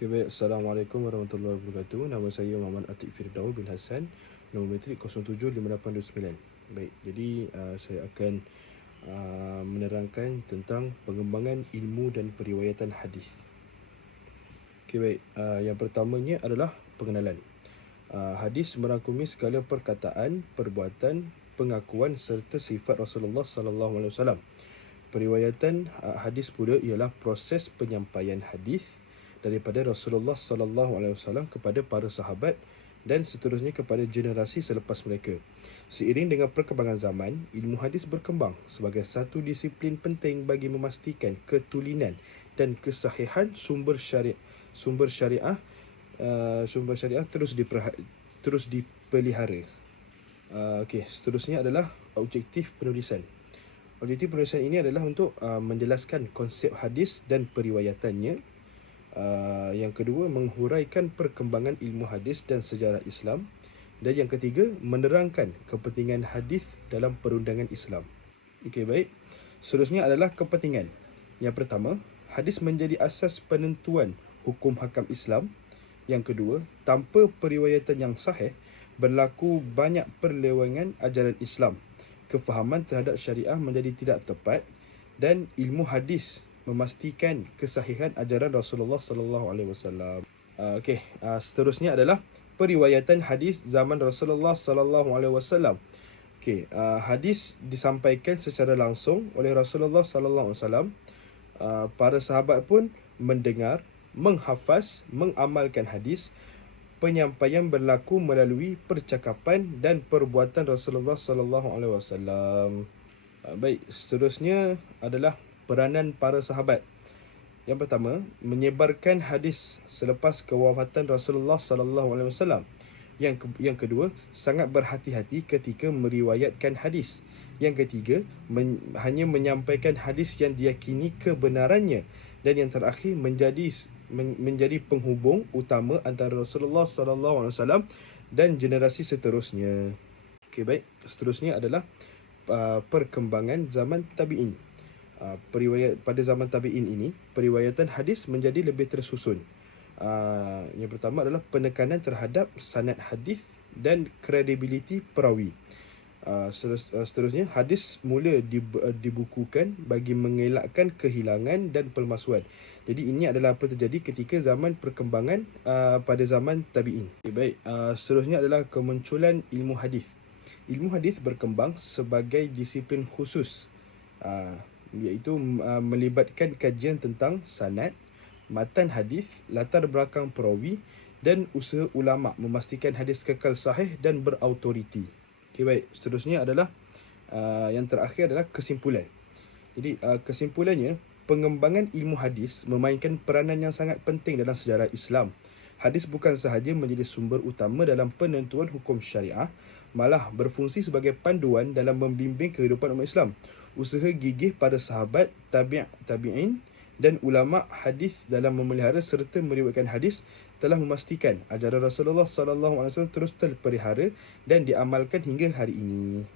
Okay, baik. Assalamualaikum warahmatullahi wabarakatuh. Nama saya Muhammad Atiq Firdaus bin Hassan. Nombor metrik 075829. Baik, jadi saya akan menerangkan tentang pengembangan ilmu dan periwayatan hadis. Okay, baik. Yang pertamanya adalah pengenalan. Hadis merangkumi segala perkataan, perbuatan, pengakuan serta sifat Rasulullah sallallahu alaihi wasallam. Periwayatan hadis pula ialah proses penyampaian hadis daripada Rasulullah sallallahu alaihi wasallam kepada para sahabat dan seterusnya kepada generasi selepas mereka. Seiring dengan perkembangan zaman, ilmu hadis berkembang sebagai satu disiplin penting bagi memastikan ketulinan dan kesahihan sumber syariah terus dipelihara. Okey, seterusnya adalah objektif penulisan. Objektif penulisan ini adalah untuk menjelaskan konsep hadis dan periwayatannya. Yang kedua, menghuraikan perkembangan ilmu hadis dan sejarah Islam. Dan yang ketiga, menerangkan kepentingan hadis dalam perundangan Islam. Okey, baik. Seterusnya adalah kepentingan. Yang pertama, hadis menjadi asas penentuan hukum hakam Islam. Yang kedua, tanpa periwayatan yang sahih, berlaku banyak perlewangan ajaran Islam. Kefahaman terhadap syariah menjadi tidak tepat dan ilmu hadis memastikan kesahihan ajaran Rasulullah sallallahu alaihi wasallam. Seterusnya adalah periwayatan hadis zaman Rasulullah sallallahu alaihi wasallam. Hadis disampaikan secara langsung oleh Rasulullah sallallahu alaihi wasallam. Para sahabat pun mendengar, menghafaz, mengamalkan hadis. Penyampaian berlaku melalui percakapan dan perbuatan Rasulullah sallallahu alaihi wasallam. Baik, seterusnya adalah peranan para sahabat. Yang pertama, menyebarkan hadis selepas kewafatan Rasulullah sallallahu alaihi wasallam. Yang kedua, sangat berhati-hati ketika meriwayatkan hadis. Yang ketiga, hanya menyampaikan hadis yang diyakini kebenarannya. Dan yang terakhir, menjadi penghubung utama antara Rasulullah sallallahu alaihi wasallam dan generasi seterusnya. Okey, baik. Seterusnya adalah perkembangan zaman tabi'in. Pada zaman tabi'in ini, periwayatan hadis menjadi lebih tersusun. Yang pertama adalah penekanan terhadap sanad hadis dan kredibiliti perawi. Seterusnya, hadis mula dibukukan bagi mengelakkan kehilangan dan pemalsuan. Jadi ini adalah apa terjadi ketika zaman perkembangan pada zaman tabi'in. Okay, baik. Seterusnya adalah kemunculan ilmu hadis. Ilmu hadis berkembang sebagai disiplin khusus, iaitu melibatkan kajian tentang sanad, matan hadis, latar belakang perawi dan usaha ulama memastikan hadis kekal sahih dan berautoriti. Okey, baik. Seterusnya adalah yang terakhir adalah kesimpulan. Jadi kesimpulannya, pengembangan ilmu hadis memainkan peranan yang sangat penting dalam sejarah Islam. Hadis bukan sahaja menjadi sumber utama dalam penentuan hukum syariah, malah berfungsi sebagai panduan dalam membimbing kehidupan umat Islam. Usaha gigih para sahabat, tabi'in dan ulama hadis dalam memelihara serta meriwayatkan hadis telah memastikan ajaran Rasulullah sallallahu alaihi wasallam terus terpelihara dan diamalkan hingga hari ini.